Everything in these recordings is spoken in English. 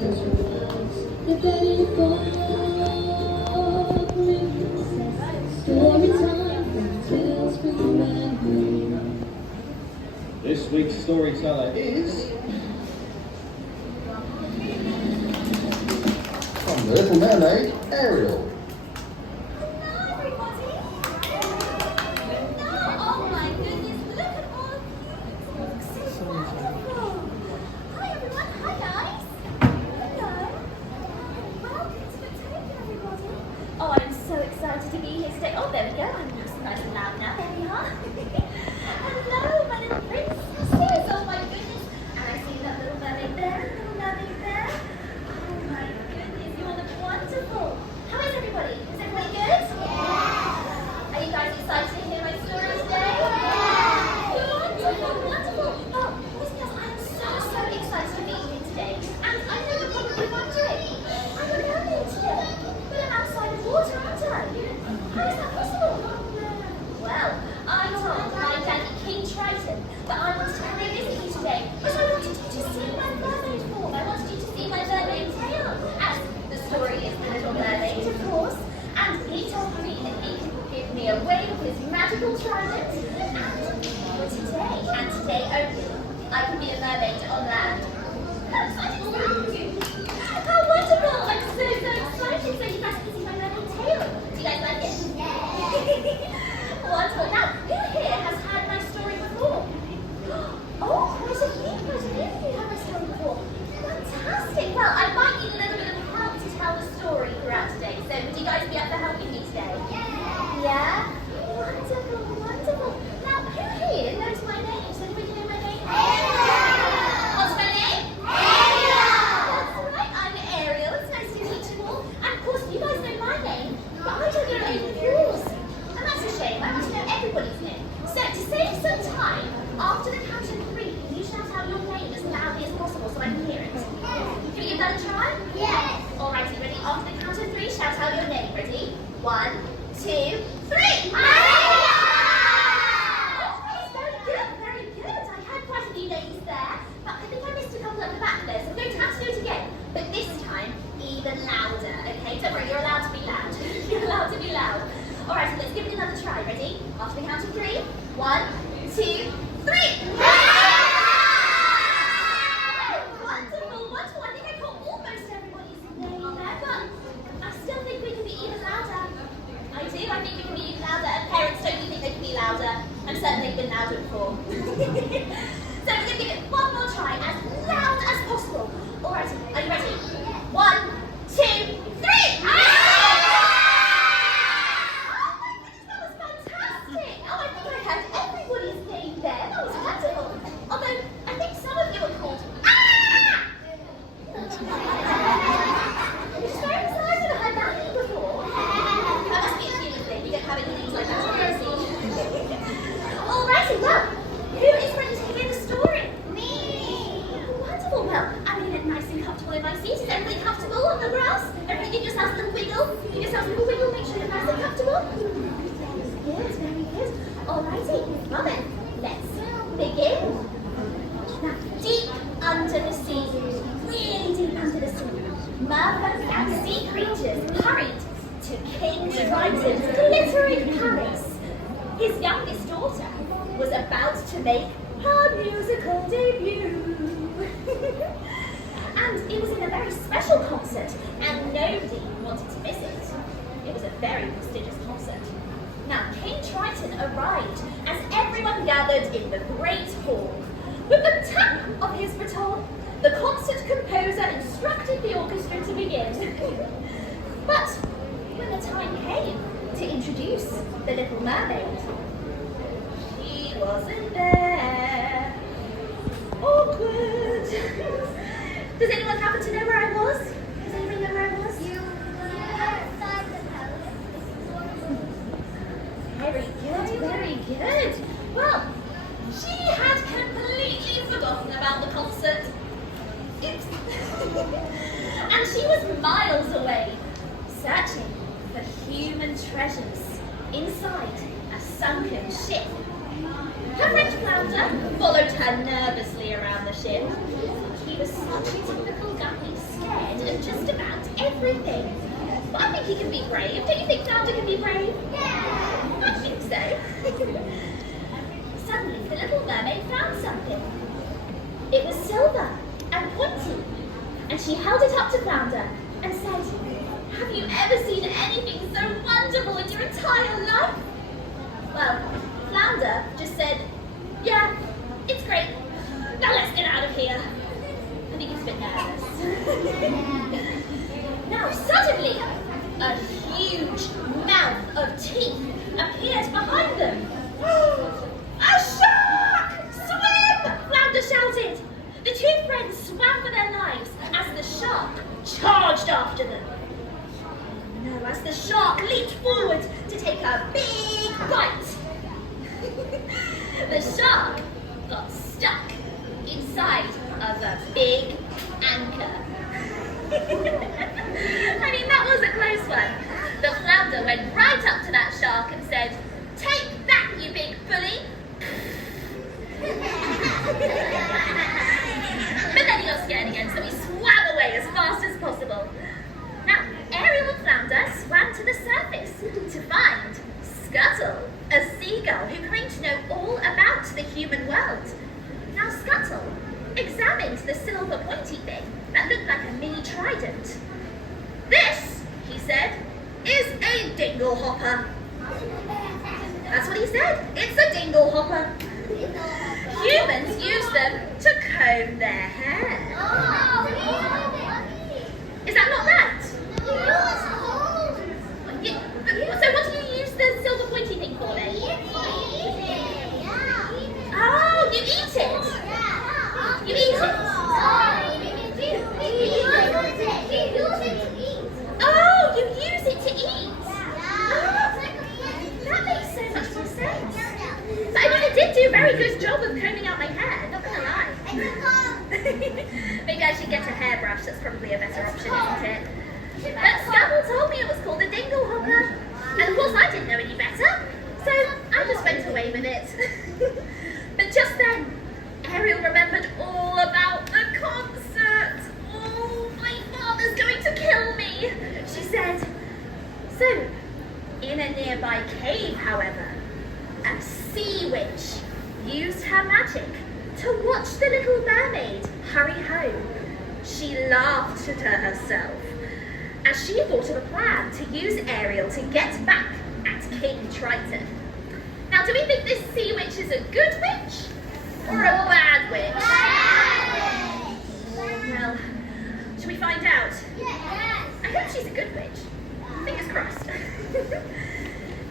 This week's storyteller is from the Little Mermaid, Ariel. To be here today. Oh, there we go. I'm nice and loud now. There we are. Hello, my little princesses. Oh my goodness. And I see that little mermaid there, little mermaid there. Oh my goodness, you all look wonderful. How is everybody? Is everybody good? Yeah. Are you guys excited to hear my story today? Yeah. Wonderful, wonderful. Oh, listen, I am so excited to be here today. And I know you're probably wondering, I'm a mermaid today, but I'm outside of water, aren't I? How is that possible? Well, I told my daddy King Triton that I wanted to come and visit you today, but I wanted you to see my mermaid form. I wanted you to see my mermaid tail, as the story is The Little Mermaid, of course. And he told me that he could give me a wave with his magical trident. And today only, I can be a mermaid on land. How excited is that? How wonderful! I'm so excited. So you guys can see my mermaid tail. Do you guys like it? Wonderful. Now, who here has heard my story before? Oh, quite a few have my story before. Fantastic. Well, I might need a little bit of help to tell the story throughout today. So, would you guys be up for helping me today? Yeah? Wonderful, wonderful. Now, who here knows my name? Does anybody know my name? Ariel. What's my name? Ariel. That's right. I'm Ariel. It's nice to meet you all. And of course, you guys know my name, but I don't know any of yours. And that's a shame. I want to know everybody's name. So, to save some time, after the count of 3, can you shout out your name as loudly as possible so I can hear it? Can we give that a try? Yes. Alrighty, ready? After the count of 3, shout out your name. Ready? 1, 2, 3. Very good. I had quite a few ladies there, but I think I missed a couple at the back there, so I'm going to have to do it again. But this time, even louder, okay? Don't worry, you're allowed to be loud. You're allowed to be loud. Alright, so let's give it another try. Ready? After the count of 3. 1, 2, 3. Wonderful, wonderful. I think I caught almost everybody's name there, but I still think we can be even louder. I do. I think we can be even louder. And parents, don't you think they can be louder? I'm certain they've been louder before. So we're going to give it one more try, as loud as possible. Alright, are you ready? 1, 2, 3. His youngest daughter was about to make her musical debut. And it was in a very special concert, and nobody wanted to miss it. It was a very prestigious concert. Now, King Triton arrived as everyone gathered in the great hall. With the tap of his baton, the concert composer instructed the orchestra to begin. But when the time came to introduce the Little Mermaid, she wasn't there. Awkward. Does anyone happen to know where I was? Does anybody know where I was? You were outside the palace. Very good, very good. Well, she had completely forgotten about the concert. Oops. And she was miles away, searching for human treasures inside a sunken ship. Her friend Flounder followed her nervously around the ship. He was such a typical guppy, scared everything. But I think he can be brave. Don't you think Flounder can be brave? Yeah. I think so. Suddenly, the little mermaid found something. It was silver and pointy, and she held it up to Flounder and said, "Have you ever seen anything so wonderful in your entire life?" Well, Flounder just said, "Yeah, it's great. Now let's get out of here." I think he's a bit nervous. Now suddenly, a huge mouth of teeth appeared behind them. "A shark! Swim!" Flounder shouted. The two friends swam for their lives as the shark charged after them. No, as the shark leaped forward to take a big bite, the shark got stuck inside of a big anchor. I mean, that was a close one. The flounder went right up to that shark and said, "Take that, you big bully." But then he got scared again, so he swam away as fast as possible. Now, Ariel and Flounder swam to the surface to find Scuttle, a seagull who claimed to know all about the human world. Now, Scuttle examined the silver pointy thing that looked like a mini trident. "This," he said, "is a dingle hopper." That's what he said. It's a dingle hopper. Humans use them to comb their hair. Is that not that? So what do you use the silver pointy thing for then? Oh, you eat it. You eat it. Oh, you use it to eat. That makes so much more sense. But I mean, it did do a very good job of combing out my hair, not gonna lie. Maybe I should get a hairbrush, that's probably a better option, isn't it? But Scuttle told me it was called a dingle hopper. And of course I didn't know any better, so I just went away with it. But just then, Ariel remembered all about the concert. "Oh, my father's going to kill me," she said. So, in a nearby cave, however, a sea witch used her magic to watch the little mermaid hurry home. She laughed to herself as she thought of a plan to use Ariel to get back at King Triton. Now, do we think this sea witch is a good witch or a bad witch? Well, should we find out? I hope she's a good witch. Fingers crossed.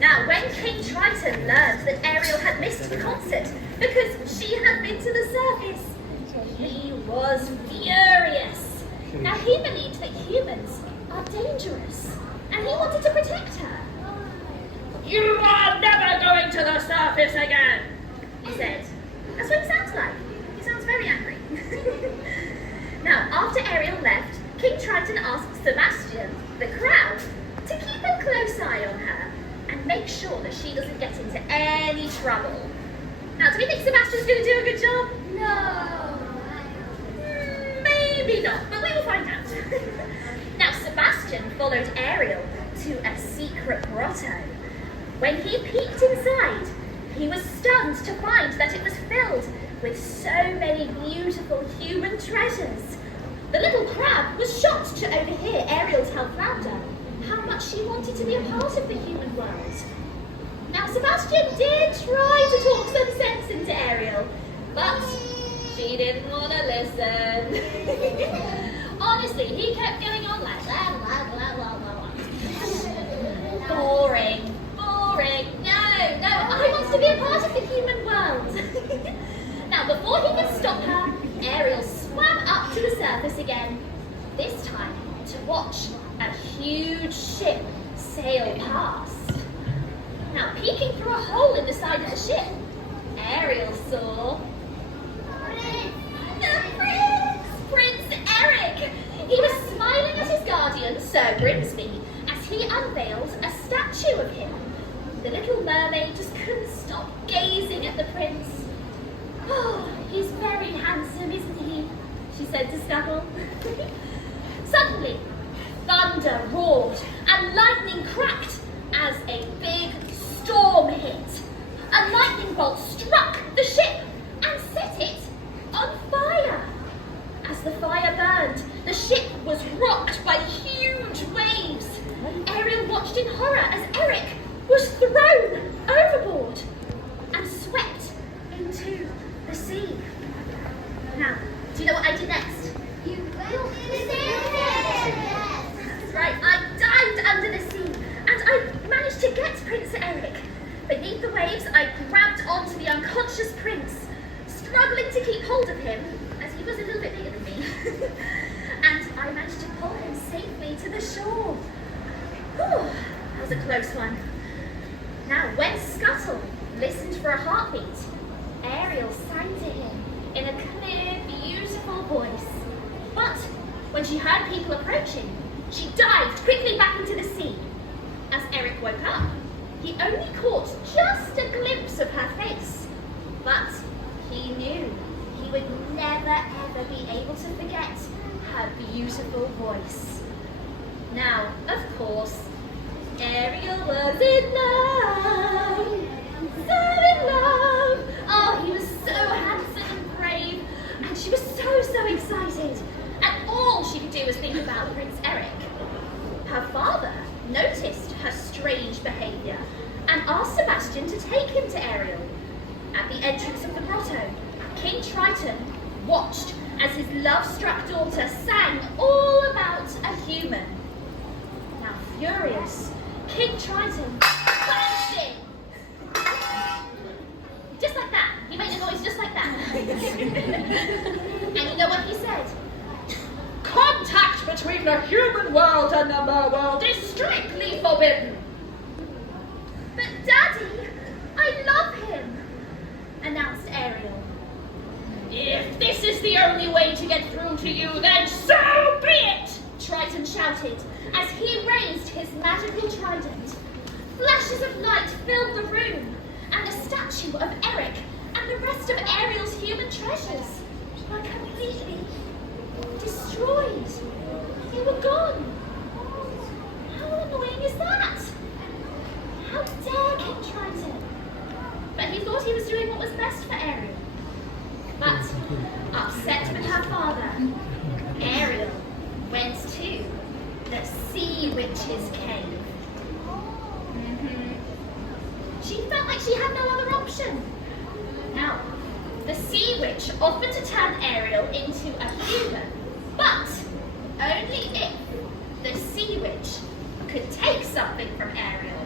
Now, when King Triton learned that Ariel had missed the concert because she had been to the circus, he was furious. Now, he believed that humans are dangerous, and he wanted to protect her. "You are never going to the surface again," he said. That's what he sounds like. He sounds very angry. Now, after Ariel left, King Triton asked Sebastian, the crowd, to keep a close eye on her and make sure that she doesn't get into any trouble. Now, do we think Sebastian's going to do a good job? No. Maybe not, but we will find out. Now, Sebastian followed Ariel to a secret grotto. When he peeked inside, he was stunned to find that it was filled with so many beautiful human treasures. The little crab was shocked to overhear Ariel tell Flounder how much she wanted to be a part of the human world. Now, Sebastian did try to talk some sense into Ariel, but she didn't want to listen. Honestly, he kept going on like blah, blah, blah, blah, blah. Boring. No, I want to be a part of the human world. Now, before he could stop her, Ariel swam up to the surface again, this time to watch a huge ship sail past. Now, peeking through a hole in the side of the ship, Ariel saw the Prince Eric. He was smiling at his guardian, Sir Grimsby, as he unveiled a statue of him. The little mermaid just couldn't stop gazing at the prince. "Oh, he's very handsome, isn't he?" she said to Scuttle. Suddenly, thunder thunder roared and lightning cracked as a big storm hit. A lightning bolt struck the ship and set it on fire. As the fire burned, the ship was rocked by huge waves. Ariel watched in horror as Eric was thrown overboard and swept into the sea. Now, do you know what I did next? You will be That's right, I dived under the sea and I managed to get Prince Eric. Beneath the waves, I grabbed onto the unconscious prince, struggling to keep hold of him as he was a little bit bigger than me. And I managed to pull him safely to the shore. Whew, that was a close one. Now, when Scuttle listened for a heartbeat, Ariel sang to him in a clear, beautiful voice. But when she heard people approaching, she dived quickly back into the sea. As Eric woke up, he only caught just a glimpse of her face. But he knew he would never ever be able to forget her beautiful voice. Now, of course, Ariel was in love, so in love. Oh, he was so handsome and brave, and she was so excited. And all she could do was think about Prince Eric. Her father noticed her strange behaviour and asked Sebastian to take him to Ariel. At the entrance of the grotto, King Triton watched as his love-struck daughter sang all about a human. Now furious, King Triton burst in. Just like that. He made a noise just like that. And you know what he said? Contact between the human world and the mer world is strictly forbidden. But Daddy, I love him, announced Ariel. If this is the only way to get through to you, then so be it, Triton shouted as he raised his magical trident. Flashes of light filled the room, and the statue of Eric and the rest of Ariel's human treasures were completely destroyed. They were gone. How annoying is that? How dare King Triton? But he thought he was doing what was best for Ariel. But, upset with her father, Ariel went to the Sea Witch's cave. She felt like she had no other option. Now, the Sea Witch offered to turn Ariel into a human, but only if the Sea Witch could take something from Ariel.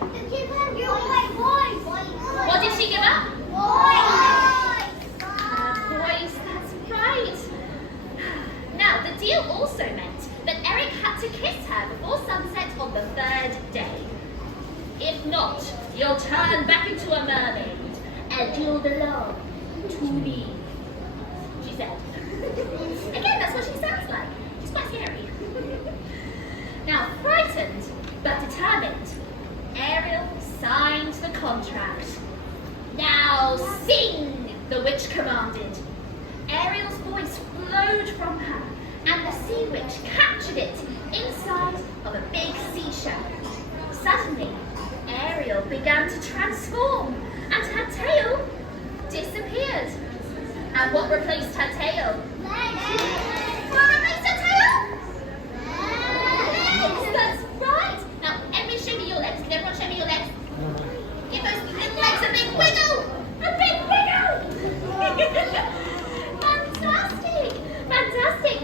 What did she give up? Her voice, that's right. Now, the deal also meant that Eric had to kiss her before sunset on the 3rd day. If not, you'll turn back into a mermaid and you'll belong to me, she said. Again, that's what she sounds like. She's quite scary. Now, frightened but determined, Ariel signed the contract. Now sing, the witch commanded. Ariel's voice flowed from her, and the Sea Witch captured it inside of a big seashell. Suddenly, Ariel began to transform, and her tail disappeared. And what replaced her tail? What replaced her tail? Legs! That's right! Now, everybody show me your legs. Can everyone show me your legs? Give those little legs a big wiggle! A big wiggle! Fantastic! Fantastic!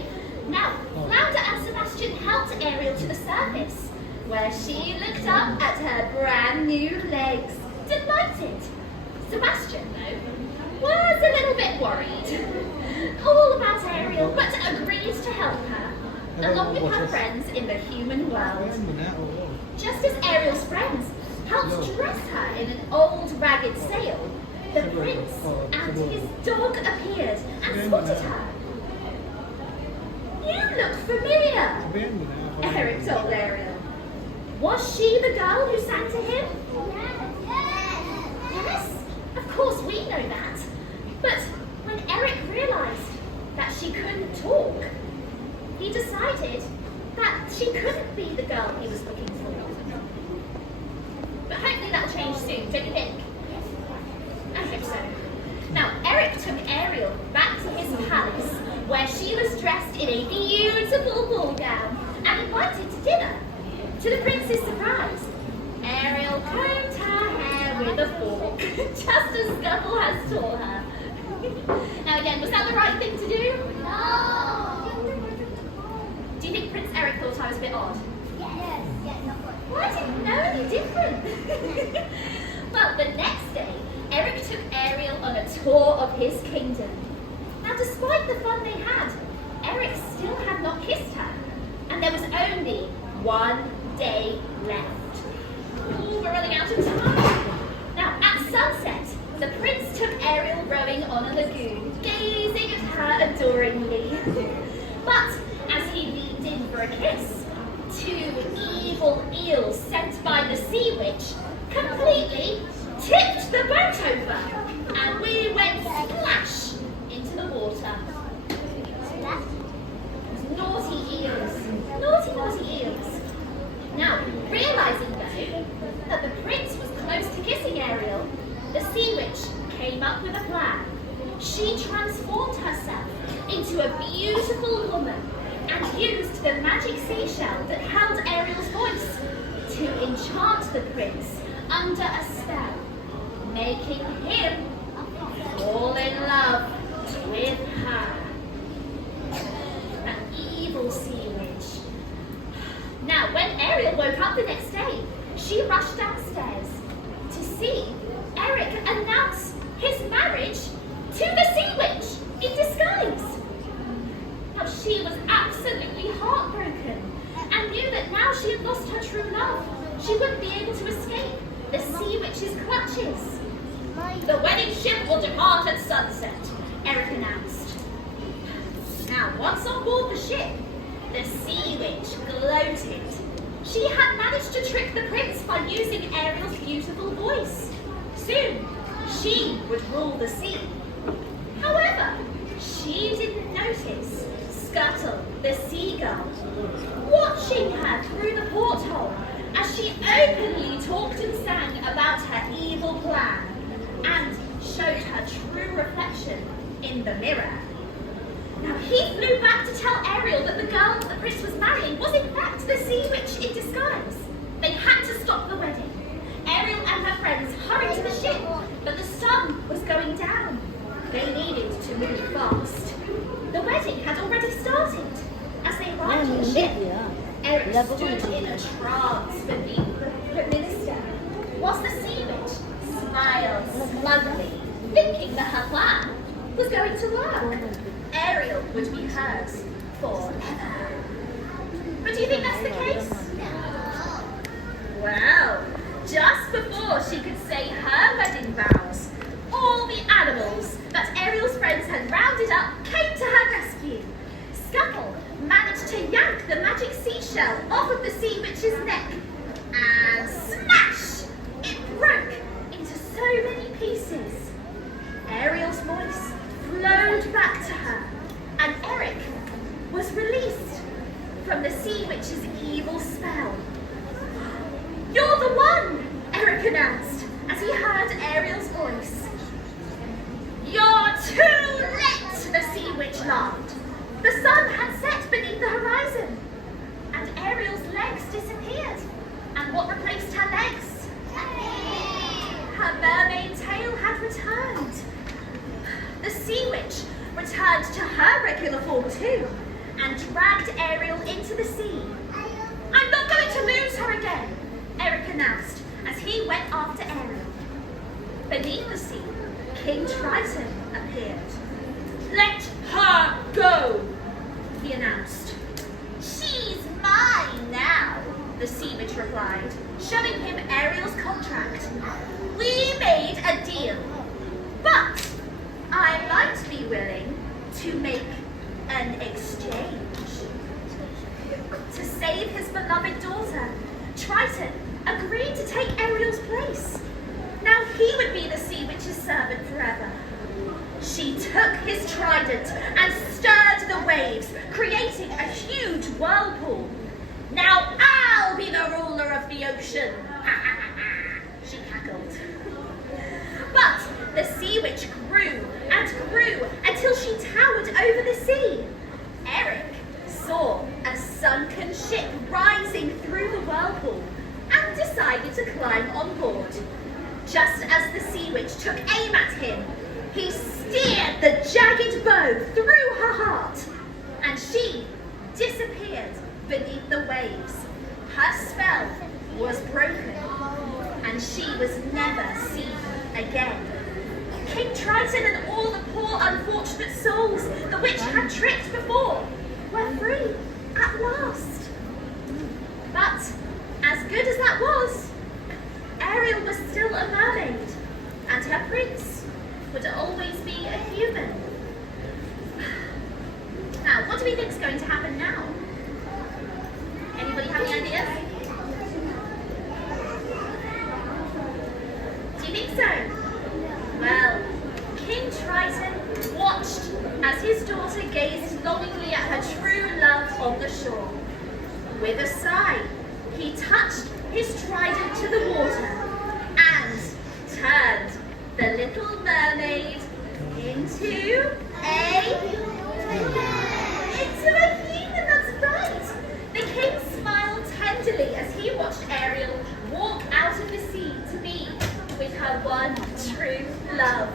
Now, Flounder and Sebastian helped Ariel to the surface, where she looked up at her brand new legs, delighted. Sebastian, though, was a little bit worried. All about Ariel, but agreed to help her, along with her friends in the human world. Just as Ariel's friends helped dress her in an old ragged sail, the prince and his dog appeared and spotted her. You look familiar, Eric told Ariel. Was she the girl who sang to him? Yes, of course we know that. But when Eric realised that she couldn't talk, he decided that she couldn't be the girl he was looking for. But hopefully that'll change soon, don't you think? I hope so. Now, Eric took Ariel back to his palace, where she was dressed in a beautiful ball gown and invited to dinner. To the prince's surprise, Ariel combed her hair with a fork, just as Scuttle has taught her. Now again, was that the right thing to do? No. Do you think Prince Eric thought I was a bit odd? Yes. Yes, of course. Well, I didn't know any different. Well, the next day, Eric took Ariel on a tour of his kingdom. Now, despite the fun they had, Eric still had not kissed her, and there was only 1 day left. Ooh, we're running out of time. Now, at sunset, the prince took Ariel rowing on a lagoon, gazing at her adoringly. But as he leaned in for a kiss, 2 evil eels sent by the sea witch completely tipped the boat over, and we went splash into the water. Naughty eels. Naughty, naughty eels. Now, realizing though that the prince was close to kissing Ariel, the sea witch came up with a plan. She transformed herself into a beautiful woman and used the magic seashell that held Ariel's voice to enchant the prince under a spell, making him fall in love with her. An evil sea witch. Now, when Ariel woke up the next day, she rushed downstairs to see Eric announce his marriage to the sea witch in disguise. Now, she was absolutely heartbroken and knew that now she had lost her true love, she wouldn't be able to escape the sea witch's clutches. The wedding ship will depart at sunset, Eric announced. Now, once on board the ship, the sea witch gloated. She had managed to trick the prince by using Ariel's beautiful voice. Soon, she would rule the sea. However, she didn't notice Scuttle, the seagull, watching her through the porthole as she openly talked and sang about her evil plan and showed her true reflection in the mirror. Now, he flew back to tell Ariel that the girl the prince was marrying was in fact the sea witch in disguise. They had to stop the wedding. Ariel and her friends hurried to the ship, but the sun was going down. They needed to move fast. The wedding had already started. As they arrived on the ship, Eric stood in a trance beneath the minister, whilst the sea witch smiled smugly, thinking that her plan was going to work. Ariel would be hers forever. But do you think that's the case? Well, just before she could say her wedding vows, all the animals that Ariel's friends had rounded up came to her rescue. Scuttle managed to yank the magic seashell off of the sea witch's neck, and smash! It broke into so many pieces. Ariel's voice flowed back to her, and Eric was released from the sea witch's evil spell. "You're the one!" Eric announced as he heard Ariel's voice. "You're too late!" the sea witch laughed. The sun had set beneath the horizon, and Ariel's legs disappeared. And what replaced her legs? Her mermaid tail had returned. The sea witch returned to her regular form too, and dragged Ariel into the sea. "I'm not going to lose her again," Eric announced as he went after Ariel. Beneath the sea, King Triton appeared. "Let her go," he announced. "She's mine now," the sea witch replied, showing him Ariel's contract. "We made a deal, but I might be willing to make an exchange." To save his beloved daughter, Triton agreed to take Ariel's place. Now he would be the sea witch's servant forever. She took his trident and stirred the waves, creating a huge whirlpool. ocean. She cackled. But the sea witch grew and grew until she towered over the sea. Eric saw a sunken ship rising through the whirlpool and decided to climb on board. Just as the sea witch took aim at him, he steered the jagged bow through her heart, and she disappeared beneath the waves. Her spell was broken, and she was never seen again. King Triton and all the poor unfortunate souls the witch had tricked before were free at last. But as good as that was, Ariel was still a mermaid, and her prince would always be a human. Now, what do we think is going to happen now? Anybody have any ideas? Do you think so? Well, King Triton watched as his daughter gazed longingly at her true love on the shore. With a sigh, he touched his trident to the water and turned the little mermaid into a human, that's right. The king smiled tenderly as he watched Ariel walk out of the sea to be with her one true love.